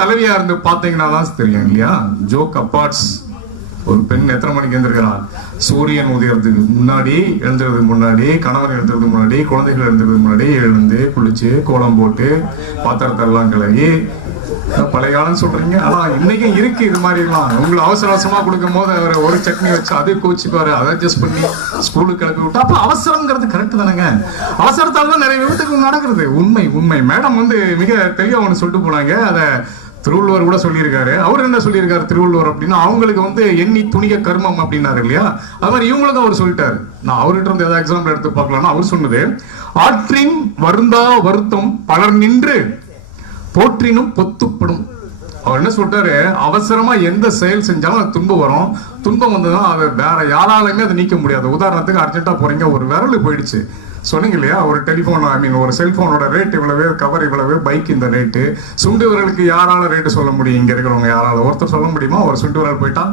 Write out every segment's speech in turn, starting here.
தலைவியா இருந்து பாத்தீங்கன்னா தான் தெரியும் இல்லையா. ஜோக் அப்பார்ட்ஸ், ஒரு பெண் எத்தனை மணிக்கு எழுந்திருக்கிறார்? சூரியன் உதயத்துக்கு முன்னாடி, எழுந்துறதுக்கு முன்னாடி, கணவன் எழுந்துறதுக்கு முன்னாடி, குழந்தைகள் எழுந்துறதுக்கு முன்னாடி எழுந்து குளிச்சு கோலம் போட்டு பாத்திரத்தை எல்லாம் கிளறி, பழைய காலம் சொல்றீங்க. ஆனா இன்னைக்கும் இருக்கு இது மாதிரி எல்லாம். உங்களை அவசர அவசரமா கொடுக்கும் போது அவரை ஒரு சட்னி வச்சு அதே கோச்சிப்பாரு, அதை அட்ஜஸ்ட் பண்ணி ஸ்கூலுக்கு கிளப்பி விட்டா. அப்ப அவசரம்ங்கிறது கரெக்ட் தானேங்க. அவசரத்தால தான் நிறைய விபத்துகள் நடக்கிறது. உண்மை உண்மை. மேடம் மிக தெளிவா ஒண்ணு சொல்லிட்டு போனாங்க. அதை திருவள்ளுவர் கூட சொல்லியிருக்காரு. அவர் என்ன சொல்லியிருக்காரு திருவள்ளுவர் அப்படின்னா, அவங்களுக்கு எண்ணி துணிக கர்மம் அப்படின்னாரு இல்லையா. அது மாதிரி இவங்களுக்கும் அவர் சொல்லிட்டாரு. நான் அவர்கிட்ட இருந்து ஏதாவது எக்ஸாம்பிள் எடுத்து பார்க்கலாம்னா, அவர் சொன்னது, ஆற்றின் வருந்தா வருத்தம் பலர் நின்று போற்றினும் பொத்துப்படும். அவர் என்ன சொல்லிட்டாரு, அவசரமா எந்த செயல் செஞ்சாலும் அது துன்பம் வரும். துன்பம் வந்ததுன்னா அதை வேற யாராலுமே அதை நீக்க முடியாது. உதாரணத்துக்கு அர்ஜென்ட்டா போறீங்க, ஒரு விரல் போயிடுச்சு சொன்னீங்க இல்லையா. ஒரு டெலிஃபோன், ஒரு செல்போனோட ரேட் இவ்வளவு, கவர் இவ்வளவு, பைக் இந்த ரேட்டு. சுண்டு விரலுக்கு யாரால ரேட்டு சொல்ல முடியும்? இங்க இருக்கிறவங்க யாரால ஒருத்தர் சொல்ல முடியுமா? ஒரு சுண்டு விரல் போயிட்டா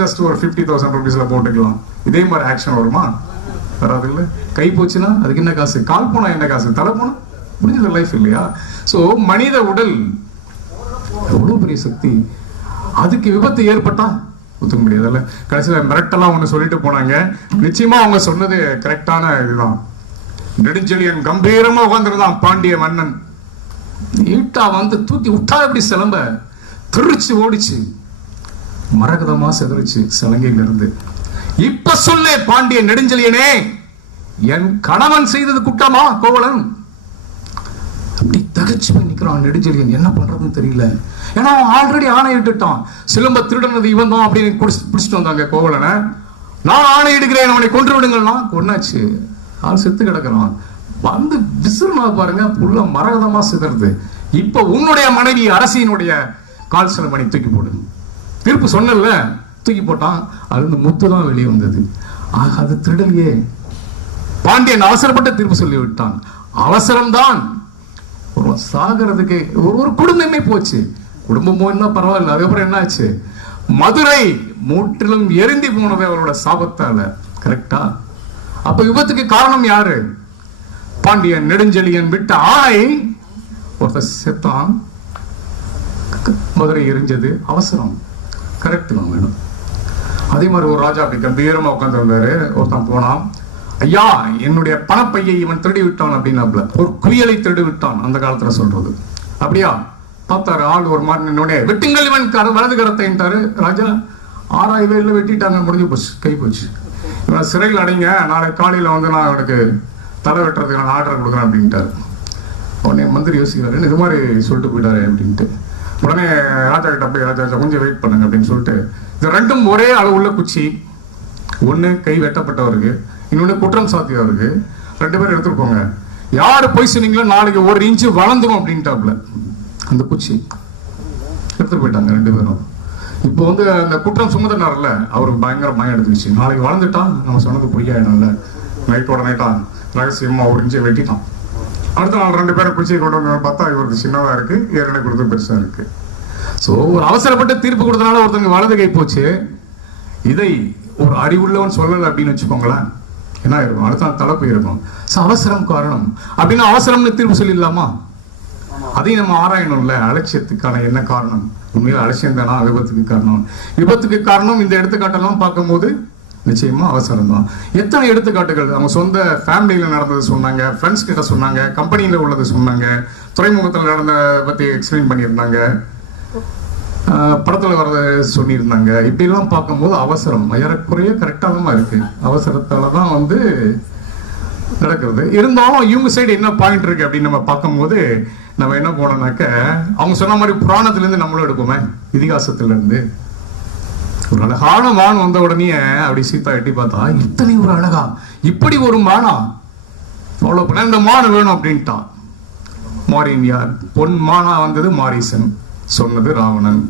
ஜஸ்ட் ஒரு 50,000 rupeesல போட்டுக்கலாம். இதே மாதிரி ஆக்ஷன் வருமா? வராது இல்ல. கை போச்சுன்னா அதுக்கு என்ன காசு? கால் போனா என்ன காசு? தலை போனா முடிஞ்சது லைஃப் இல்லையா. சோ மனித உடல் எவ்வளவு பெரிய சக்தி. அதுக்கு விபத்து ஏற்பட்டா ஒத்துக்க முடியாதுல்ல. கடைசியில மிரட்டெல்லாம் ஒண்ணு சொல்லிட்டு போனாங்க. நிச்சயமா அவங்க சொன்னது கரெக்டான இதுதான். நெடுஞ்செழியன் கம்பீரமா உட்கார்ந்துருந்தான். பாண்டிய மன்னன் ஈட்டா தூக்கி விட்டா இப்படி சிலம்ப திருச்சு ஓடிச்சு, மரகதமா செதறிச்சு சிலங்கையில இருந்து. இப்ப சொல்லு பாண்டிய நெடுஞ்செழியனே, என் கணவன் செய்தது குற்றமா கோவலன்? அப்படி தகச்சு போய் நிக்கிறான் நெடுஞ்செழியன். என்ன பண்றதுன்னு தெரியல. ஏன்னா அவன் ஆல்ரெடி ஆணையிட்டுட்டான். சிலம்ப திருடனது இவன் தான் அப்படின்னு பிடிச்சிட்டு வந்தாங்க கோவலனை. நான் ஆணையிடுகிறேன், அவனை கொன்று விடுங்கள்னா கொன்னாச்சு. ஆள் செத்து கிடக்கிறான். விசிறுனா பாருங்க, புள்ள மரகதமா சிதறது. இப்ப உன்னுடைய மனைவி அரசியினுடைய கால் சில மணி தூக்கி போடு. தீர்ப்பு சொன்னல, தூக்கி போட்டான். அது முத்துதான் வெளியே வந்தது. ஆக அது திருடலையே. பாண்டியன் அவசரப்பட்ட தீர்ப்பு சொல்லி விட்டான். அவசரம்தான் சாகிறதுக்கு ஒரு குடும்பமே போச்சு. குடும்பம் போனா பரவாயில்ல. அதுக்கப்புறம் என்ன ஆச்சு? மதுரை முற்றிலும் எரிந்தி போனது அவரோட சாபத்தால. கரெக்டா? அப்ப விபத்துக்கு காரணம் யாரு? பாண்டியன் நெடுஞ்செழியன் விட்ட ஆணை. ஒருத்தர் செத்தான், மதுரை எரிஞ்சது. அவசரம். கரெக்ட் தான் வேணும். அதே மாதிரி ஒரு ராஜா அப்படி கம்பீரமா உட்கார்ந்து வந்தாரு. ஒருத்தன் போனான், ஐயா என்னுடைய பணப்பையை இவன் திருடி விட்டான் அப்படின்னாப்ல. ஒரு குயலை திருடி விட்டான் அந்த காலத்துல சொல்றது. அப்படியா? பார்த்தாரு ஆள் ஒரு மாதிரி நின்னோடனே, வெட்டுங்கள் இவன் வலது கரத்தைன்ட்டாரு ராஜா. ஆறாயிரம் பேர்ல வெட்டிட்டாங்க, முடிஞ்சு போச்சு, கை போச்சு. இவன் சிறையில் அடைங்க, நாளை காலையில நான் அவனுக்கு தலை வெட்டுறதுக்கு நான் ஆர்டர் கொடுக்குறேன் அப்படின்ட்டாரு. உடனே மந்திரி யோசிக்கிறாரு, இது மாதிரி சொல்லிட்டு போயிட்டாரு அப்படின்ட்டு. உடனே ராஜா கிட்ட போய், ராஜா கொஞ்சம் வெயிட் பண்ணுங்க அப்படின்னு சொல்லிட்டு, இது ரெண்டும் ஒரே அளவுள்ள குச்சி. ஒண்ணு கை வெட்டப்பட்டவருக்கு, இன்னொன்னு குற்றம் சாத்தியவருக்கு. 2 பேரும் எடுத்துட்டு போங்க. யாரு போய் சொன்னீங்களோ நாளைக்கு 1 இன்ச்சு வளர்ந்துடும் அப்படின்ட்டாப்ல. அந்த குச்சி எடுத்துட்டு போயிட்டாங்க 2 பேரும். இப்போ அந்த குற்றம் சுமத்தினார்ல, அவருக்கு பயங்கர பயம் எடுத்துச்சு. நாளைக்கு வளர்ந்துட்டா நம்ம சொன்னது பொய்யாயிடும்ல. நைட்டோட நைட்டா ரகசியமா 1 இன்ச்சை வெட்டிட்டான். அடுத்த நாள் 2 பேரை குச்சியை கொண்டு வந்து பார்த்தா இவருக்கு சின்னதா இருக்கு, ஏறனை கொடுத்து பெருசா இருக்கு. சோ ஒரு அவசரப்பட்டு தீர்ப்பு கொடுத்தனால ஒருத்தங்க வலது கை போச்சு. இதை ஒரு அறிவுள்ளவன் சொல்லல அப்படின்னு வச்சுக்கோங்களேன், என்ன இருக்கும்? அடுத்த தலை போயிருக்கும். அவசரம் காரணம் அப்படின்னா அவசரம்னு தீர்ப்பு சொல்லிடலாமா? அதையும் நம்ம ஆராயணும்ல. அலட்சியத்துக்கான என்ன காரணம்? உண்மையில அலட்சியம் தானா விபத்துக்கு காரணம்? விபத்துக்கு காரணம் இந்த எடுத்துக்காட்டெல்லாம் பார்க்கும்போது நிச்சயமா அவசரம் தான். எத்தனை எடுத்துக்காட்டுகள் அவங்க சொந்த ஃபேமிலியில நடந்தது சொன்னாங்க, ஃப்ரெண்ட்ஸ் கிட்ட சொன்னாங்க, கம்பெனியில உள்ளது சொன்னாங்க, துறைமுகத்தில் நடந்த பத்தி எக்ஸ்பிளைன் பண்ணியிருந்தாங்க, படத்துல வரத சொல்லியிருந்தாங்க. இப்படி எல்லாம் பார்க்கும்போது அவசரம் ஏறக்குறைய கரெக்டாக இருக்கு. அவசரத்தாலதான் நடக்கிறது. இருந்தாலும் இவங்க சைடு என்ன பாயிண்ட் இருக்கு அப்படின்னு நம்ம பார்க்கும்போது நம்ம என்ன போனோம்னாக்க, அவங்க சொன்ன மாதிரி புராணத்துல இருந்து நம்மளும் எடுப்போமே, இதிகாசத்துல இருந்து. ஒரு அழகான மான் வந்த உடனே அப்படி சீதா எட்டி பார்த்தா, இத்தனை ஒரு அழகா, இப்படி ஒரு மானா, அவ்வளவு பண்ண இந்த மான் வேணும் அப்படின்ட்டான். மாரின் யார்? பொன் மானா வந்தது மாரீசன், சொன்னது ராவணன்.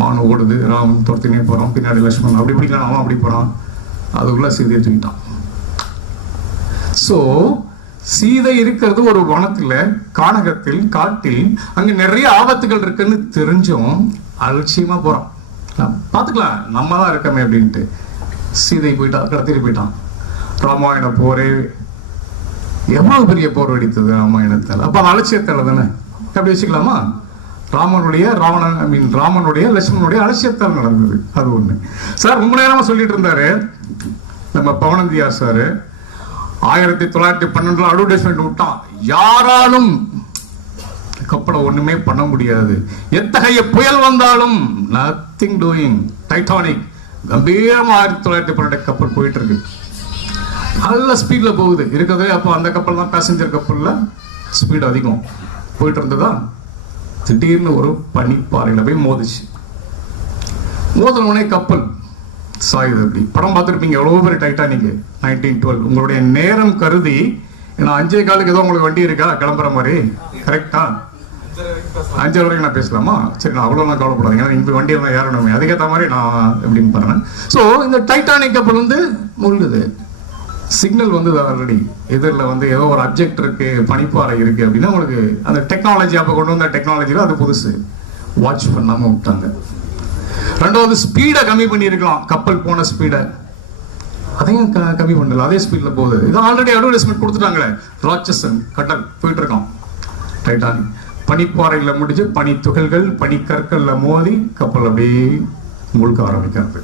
மான் ஓடுது, ராமன் துரத்தினே போறான், பின்னாடி லட்சுமணன் அப்படி பிடிக்கலாம், அவன் அப்படி போறான். அதுக்குள்ள சீதையை தூக்கிட்டான். சோ சீதை இருக்கிறது ஒரு வனத்துல, கானகத்தில், காட்டில். அங்க நிறைய ஆபத்துகள் இருக்குன்னு தெரிஞ்சும் அலட்சியமா போறான். பாத்துக்கலாம் நம்ம தான் இருக்கமே அப்படின்ட்டு சீதை போயிட்டா, கடத்திட்டு போயிட்டான். ராமாயண போரே எவ்வளவு பெரிய போர் வெடித்தது ராமாயணத்தால். அப்ப அலட்சியத்தால தானே அப்படி வச்சுக்கலாமா? ராமனுடைய லட்சுமணனுடைய அலட்சியத்தால் நடந்தது. அது ஒண்ணு. சார் ரொம்ப நேரமா சொல்லிட்டு இருந்தாரு நம்ம பவனந்தியார் சார். 1912 அட்வர்டைஸ்மெண்ட் விட்டான், யாராலும் கப்பலை ஒண்ணுமே பண்ண முடியாது, எத்தகைய புயல் வந்தாலும் நத்திங் டூயிங். டைட்டானிக் கம்பீரமா 1912 கப்பல் போயிட்டு இருக்கு, நல்ல ஸ்பீட்ல போகுது இருக்குது. அப்போ அந்த கப்பல் தான் பேசஞ்சர் கப்பல்ல ஸ்பீட் அதிகம் போயிட்டு இருந்ததா, திடீர்னு ஒரு பனிப்பாறையில போய் மோதிச்சு. மோதினவுடனே கப்பல் சாயுது. அப்படி படம் பார்த்துருப்பீங்க எவ்வளவு பேர் டைட்டானிக் 1912. உங்களுடைய நேரம் கருதி, ஏன்னா 5:15 ஏதோ உங்களுக்கு வண்டி இருக்கா கிளம்புற மாதிரி, கரெக்டா? 5 வரைக்கும் நான் பேசலாமா? சரி, நான் அவ்வளோ நான் கவலைப்படாதீங்க, ஏன்னா இங்கே வண்டியில் தான் ஏறணுமே, அதுக்கேற்ற மாதிரி நான் எப்படின்னு பாருங்க. ஸோ இந்த டைட்டானிக் கப்பல் வந்து முழுகுது. சிக்னல் வந்து ஆல்ரெடி எதிரில் வந்து ஏதோ ஒரு அப்ஜெக்ட் இருக்கு, பனிப்பாறை இருக்கு அப்படின்னா உங்களுக்கு அந்த டெக்னாலஜி, அப்போ கொண்டு வந்த டெக்னாலஜியில் அது புதுசு, வாட்ச் பண்ணாமல் விட்டாங்க. ரெண்டாவது, ஸ்பீடை கம்மி பண்ணியிருக்கலாம், கப்பல் போன ஸ்பீடை அதையும் கம்மி பண்ணல, அதே ஸ்பீட்ல போகுது. இது ஆல்ரெடி அட்வர்டைஸ்மெண்ட் கொடுத்துட்டாங்களே, ராட்சசன் கடல் போயிட்டு இருக்கோம். டைட்டானிக் பனிப்பாறையில முடிஞ்சு பனி துகள்கள் பனிக்கற்கள்ல மோதி கப்பல் அப்படியே முழுக்க ஆரம்பிக்கிறது.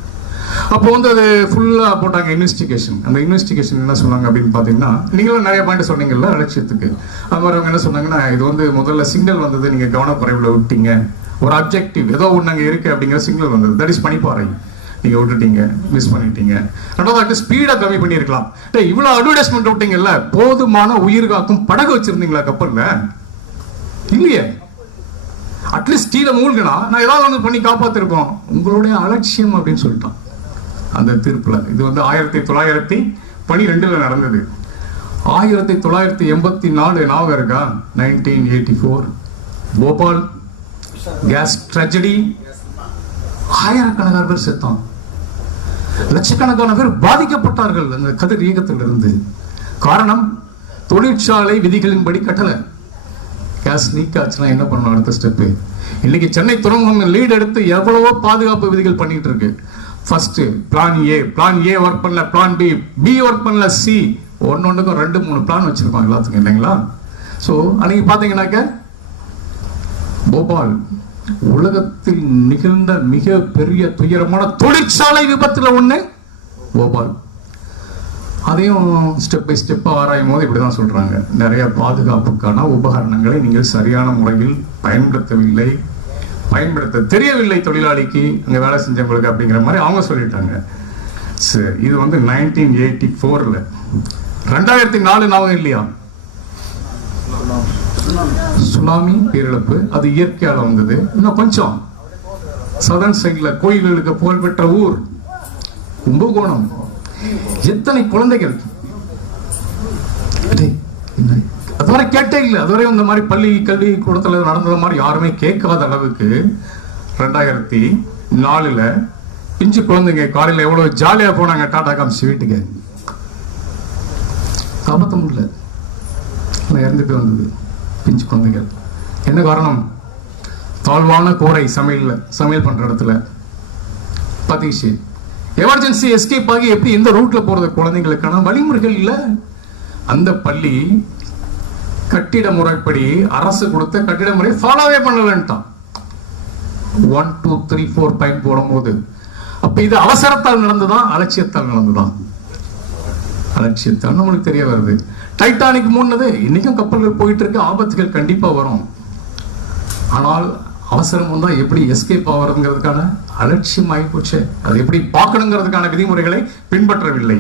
அப்போ வந்து அது ஃபுல்லா போட்டாங்க இன்வெஸ்டிகேஷன். அந்த இன்வெஸ்டிகேஷன் என்ன சொன்னாங்க அப்படின்னு பாத்தீங்கன்னா, நீங்களும் நிறைய பாயிண்ட் சொன்னீங்கல்ல அலட்சியத்துக்கு, அது மாதிரி அவங்க என்ன சொன்னாங்கன்னா, இது வந்து முதல்ல சிக்னல் வந்தது, நீங்க கவனக்குறைவுல விட்டீங்க, ஒரு அப்ஜெக்டிவ் ஏதோ ஒன்று அங்கே இருக்கு அப்படிங்கிற சிக்னல் வந்தது, தட் இஸ் பனிப்பாறை, நீங்க விட்டுட்டீங்க, மிஸ் பண்ணிட்டீங்க. ரெண்டாவது, ஸ்பீடை கம்மி பண்ணியிருக்கலாம். இவ்வளவு அட்வர்டைஸ்மெண்ட் விட்டீங்கல்ல, போதுமான உயிர் காக்கும் படகு வச்சிருந்தீங்களா கப்பல்ல? இல்லையே. அட்லீஸ்ட் கீழே மூழ்கினா நான் ஏதாவது ஒன்று பண்ணி காப்பாத்திருப்போம். உங்களுடைய அலட்சியம் அப்படின்னு சொல்லிட்டான் அந்த தீர்ப்புல. இது வந்து 1912 நடந்தது. 1984 ஞாபகம் இருக்கா? 1984 போபால் கேஸ் ட்ராஜடி. ஆயிரக்கணக்கான பேர் செத்தான், லட்சக்கணக்கான பேர் பாதிக்கப்பட்டார்கள் அந்த கதிர் இயக்கத்திலிருந்து. காரணம், தொழிற்சாலை விதிகளின்படி கட்டளை. கேஸ் லீக் ஆச்சுன்னா என்ன பண்ணணும்? அடுத்த ஸ்டெப். இன்னைக்கு சென்னை துறைமுகம் லீட் எடுத்து எவ்வளவோ பாதுகாப்பு விதிகள் பண்ணிட்டு இருக்கு. ஃபர்ஸ்ட் பிளான் ஏ ஒர்க் பண்ணல, பிளான் பி ஒர்க் பண்ணல, சி, ஒன்னொன்னுக்கும் 2-3 பிளான் வச்சிருப்பாங்க எல்லாத்துக்கும், இல்லைங்களா? ஸோ அன்னைக்கு பாத்தீங்கன்னாக்க போபால் உலகத்தில் நிகழ்ந்த மிக பெரிய துயரமான தொழிற்சாலை விபத்துல ஒண்ணு போபால். அதையும் ஸ்டெப் பை ஸ்டெப்பா ஆராயும் போது இப்படிதான் சொல்றாங்க, நிறைய பாதுகாப்புக்கான உபகரணங்களை நீங்கள் சரியான முறையில் பயன்படுத்தவில்லை, பயன்படுத்த தெரியவில்லை தொழிலாளிக்கு, அங்க வேலை செஞ்சவங்களுக்கு அப்படிங்கிற மாதிரி அவங்க சொல்லிட்டாங்க. சரி, இது வந்து 1984. 2004 ஞாபகம் இல்லையா? சுனாமி பேரிழப்பு, அது இயற்கையால வந்தது. இன்னும் கொஞ்சம் சதன் சைட்ல கோயில்களுக்கு புகழ்பெற்ற ஊர் கும்பகோணம். எத்தனை குழந்தைகள் அதுவரை கேட்டே இல்லை, அதுவரை இந்த மாதிரி பள்ளி கல்வி கூடத்துல நடந்தது மாதிரி யாருமே கேட்காத அளவுக்கு 2004 பிஞ்சு குழந்தைங்க காலையில எவ்வளவு ஜாலியா போனாங்க டாடா காமிச்சு வீட்டுக்கு. காப்பாற்ற முடியல, இறந்து போய் வந்தது பிஞ்சு குழந்தைகள். என்ன காரணம்? தாழ்வான கோரை சமையல் பண்ற இடத்துல பத்திச்சு. எமர்ஜென்சி எஸ்கேப் ஆகி எப்படி எந்த ரூட்ல போறது குழந்தைங்களுக்கான வழிமுறைகள் இல்ல. அந்த பள்ளி கட்டிட முறைப்படி அரசு கொடுத்த கட்டிட முறை ஃபாலோவே பண்ணலன்ட்டான். 1 2 3 4 பைப் போடும் போது அப்ப இது அவசரத்தால் நடந்துதான், அலட்சியத்தால் நடந்துதான்? அலட்சியத்தால் நம்மளுக்கு தெரிய வருது. டைட்டானிக் மூணது, இன்னைக்கும் கப்பல்கள் போயிட்டு இருக்கு, ஆபத்துகள் கண்டிப்பா வரும். ஆனால் அவசரம் வந்தா எப்படி எஸ்கேப் ஆகிறதுங்கிறதுக்கான அலட்சியம் ஆகி போச்சு. அது எப்படி பார்க்கணுங்கிறதுக்கான விதிமுறைகளை பின்பற்றவில்லை.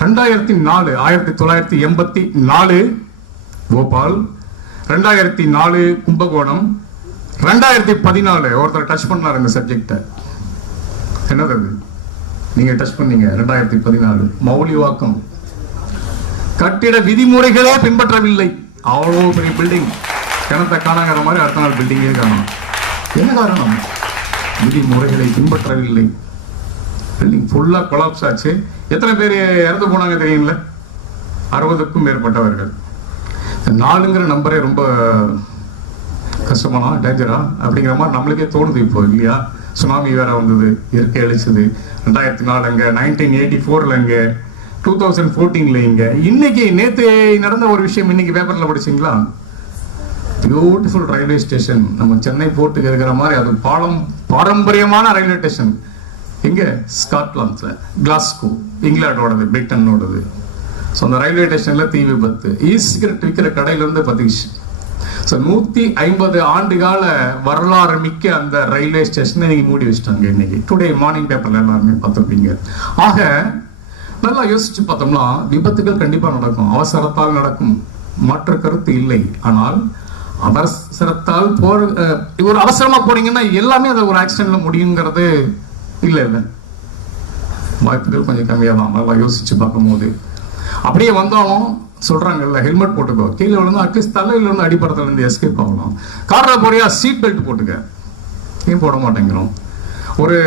2004 1984 போபால், 2004 கும்பகோணம், 2014 ஒருத்தர் டச் பண்ணார் இந்த சப்ஜெக்ட. என்னது நீங்க டச் பண்ணீங்க? 2014 மௌலிவாக்கம். கட்டிட விதிமுறைகளே பின்பற்றவில்லை. அவ்வளோ பெரிய பில்டிங், கிணத்தை காணாங்கிற மாதிரி அடுத்த நாள் பில்டிங்கே காணும். என்ன காரணம்? விதிமுறைகளை பின்பற்றவில்லை. பில்டிங் ஃபுல்லா கொலாப்ஸ் ஆச்சு. எத்தனை பேர் இறந்து போனாங்க தெரியுங்களா? 60க்கும் மேற்பட்டவர்கள். 4ங்கிற நம்பரே ரொம்ப கஷ்டமானா, டேஞ்சரா அப்படிங்கிற மாதிரி நம்மளுக்கே தோணுது இப்போ, இல்லையா? சுனாமி வேற வந்தது, இயற்கை அழிச்சது. 2004 அங்க, 1984 அங்க, 2014 இங்க. இன்னைக்கு நேத்து நடந்த ஒரு விஷயம் இன்னைக்கு பேப்பர்ல படிச்சீங்களா? Beautiful railway station. நம்ம சென்னை போர்ட்டுக்கு இருக்கிற மாதிரி அது பாரம்பரியமான ரயில்வே ஸ்டேஷன். எங்க? ஸ்காட்லாந்துல, கிளாஸ்கோ, இங்கிலாண்டோடது, பிரிட்டனோடது. ஸோ அந்த ரயில்வே ஸ்டேஷன்ல தீ விபத்து. சிகரெட் விற்கிற கடையில இருந்து பத்திச்சு. ஸோ 150 ஆண்டுகால வரலாறு மிக்க அந்த ரயில்வே ஸ்டேஷனை நீங்க மூடி வச்சுட்டாங்க. இன்னைக்கு டுடே மார்னிங் பேப்பர்ல எல்லாருமே பார்த்துருப்பீங்க. ஆக நல்லா யோசிச்சு பார்த்தோம்னா விபத்துகள் கண்டிப்பா நடக்கும், அவசரத்தால் நடக்கும், மாற்று கருத்து இல்லை. ஆனால் அவசரத்தால் ஒரு அவசரமா போனீங்கன்னா எல்லாமே அதை ஒரு ஆக்சிடென்ட்ல முடியுங்கிறது இல்லை. வாய்ப்புகள் கொஞ்சம் கம்மியா தான் நல்லா யோசிச்சு பார்க்கும்போது. அப்படியே வந்தாலும் சொல்றாங்கல்ல, ஹெல்மெட் போட்டுக்கோ, கீழே விழுந்து அட்லீஸ்ட் தலையில இருந்து அடிப்படத்துல இருந்து எஸ்கேப் ஆகலாம். கார்ல போறியா, சீட் பெல்ட் போட்டுக்க, ஏன் போட மாட்டேங்கிறோம்? ஒரு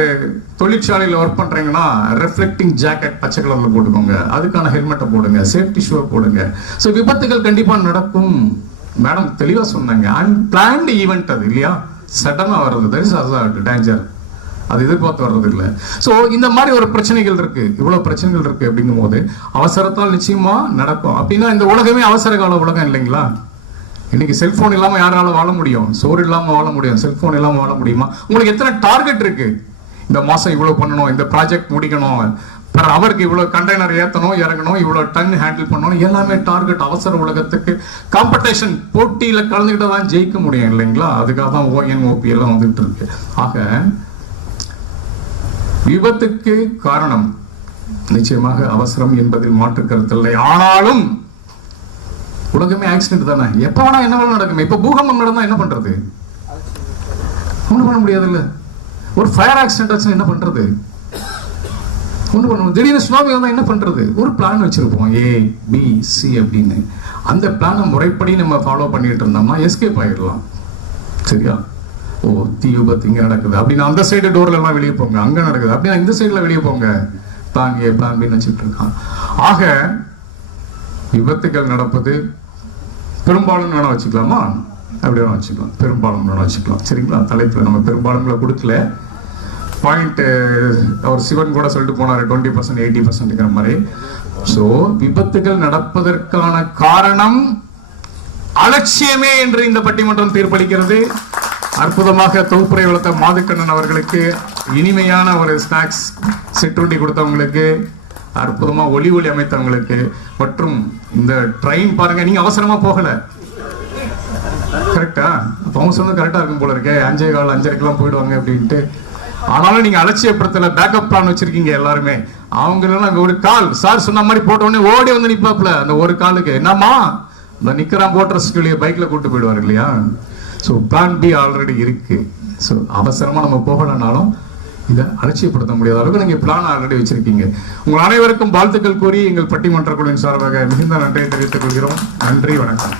தொழிற்சாலையில் ஒர்க் பண்றீங்கன்னா ரெஃப்ளெக்டிங் ஜாக்கெட் பச்சை கலர்ல போட்டுக்கோங்க, அதுக்கான ஹெல்மெட்டை போடுங்க, சேஃப்டி ஷூ போடுங்க. ஸோ விபத்துகள் கண்டிப்பா நடக்கும். மேடம் தெளிவா சொன்னாங்க, அன்பிளான்டு ஈவெண்ட் அது இல்லையா, சடனா வர்றது, தட் இஸ் டேஞ்சர், அது எதிர்பார்த்து வர்றது இல்லை. ஸோ இந்த மாதிரி ஒரு பிரச்சனைகள் இருக்கு, இவ்வளவு பிரச்சனைகள் இருக்கு. அப்படிங்கும் போது அவசரத்தால் நிச்சயமா நடக்கும். அப்படின்னா இந்த உலகமே அவசர கால உலகம் இல்லைங்களா? இன்னைக்கு செல்போன் இல்லாம யாரால வாழ முடியும்? சோறு இல்லாம வாழ முடியும், செல்போன் இல்லாம வாழ முடியுமா? உங்களுக்கு எத்தனை டார்கெட் இருக்கு? இந்த மாசம் இவ்வளவு பண்ணணும், இந்த ப்ராஜெக்ட் முடிக்கணும், அவருக்கு இவ்வளவு கண்டெய்னர் ஏத்தணும், இறங்கணும், இவ்வளவு டன் ஹேண்டில் பண்ணணும், எல்லாமே டார்கெட். அவசர உலகத்துக்கு காம்படிஷன், போட்டியில கலந்துகிட்ட தான் ஜெயிக்க முடியும் இல்லைங்களா? அதுக்காக தான் ONOP எல்லாம் வந்துட்டு இருக்கு. ஆக விபத்துக்கு காரணம் நிச்சயமாக அவசரம் என்பதில் மாற்று கருத்தில்லை. ஆனாலும் உலகமே ஆக்சிடென்ட் தானே, எப்ப வேணா என்ன வேணா நடக்கும். இப்ப பூகம்பம் நடந்தா என்ன பண்றது? ஒண்ணும் பண்ண முடியாது இல்ல. ஒரு ஃபயர் ஆக்சிடென்ட் ஆச்சுன்னா என்ன பண்றது? ஒண்ணு பண்ணுவோம். திடீர்னு சுனாமி வந்தா என்ன பண்றது? ஒரு பிளான் வச்சிருப்போம், ABC அப்படின்னு. அந்த பிளானை முறைப்படி நம்ம ஃபாலோ பண்ணிட்டு இருந்தோம்னா எஸ்கேப் ஆயிடலாம். சரியா? ஓ, தீ விபத்து இங்க நடக்குது அப்படின்னா அந்த சைடு டோர்ல எல்லாம் வெளியே போங்க, அங்க நடக்குது அப்படின்னா இந்த சைடுல வெளியே போங்க, பிளான் A பிளான் B வச்சுட்டு இருக்கான். ஆக விபத்துகள் நடப்பது பெரும்பாலும் வேணா வச்சுக்கலாமா? அப்படி வேணா வச்சுக்கலாம், பெரும்பாலும் வேணா வச்சுக்கலாம். சரிங்களா? தலைப்புல நம்ம பெரும்பாலும் கொடுக்கல. பாயிண்ட் அவர் சிவன் கூட சொல்லிட்டு போனாரு 20% 80% மாதிரி. சோ விபத்துகள் நடப்பதற்கான காரணம் அலட்சியமே என்று இந்த பட்டிமன்றம் தீர்ப்பளிக்கிறது. அற்புதமாக தொகுப்புரை வளர்த்த மாதுக்கண்ணன் அவர்களுக்கு, இனிமையான ஒரு ஸ்நாக்ஸ் சிற்றுண்டி கொடுத்தவங்களுக்கு, அற்புதமா ஒளி அமைத்தவங்களுக்கு, மற்றும் இந்த ட்ரெயின் பாருங்க, நீங்க அவசரமா போகல, கரெக்டா? அவங்க சொன்னது கரெக்டா இருக்கும் போல இருக்கே, 5:15 5:30 போயிடுவாங்க அப்படின்ட்டு. ஆனாலும் நீங்க அலட்சியப்படுத்தல, பேக்கப் பிளான் வச்சிருக்கீங்க எல்லாருமே. அவங்க ஒரு கால் சார் சொன்ன மாதிரி போட்ட உடனே ஓடி வந்து நிப்பாப்ல, அந்த ஒரு காலுக்கு என்னமா இந்த நிக்கிறான் போட்டுறதுக்கு பைக்ல கூட்டு போயிடுவாரு இல்லையா? ஸோ பிளான் B ஆல்ரெடி இருக்கு. ஸோ அவசரமா நம்ம போகலனாலும் இதை அலட்சியப்படுத்த முடியாத அளவுக்கு நீங்க பிளான் ஆல்ரெடி வச்சிருக்கீங்க. உங்கள் அனைவருக்கும் வாழ்த்துக்கள் கூறி எங்கள் பட்டிமன்ற குழுவின் சார்பாக மிகுந்த நன்றியை தெரிவித்துக் கொள்கிறோம். நன்றி, வணக்கம்.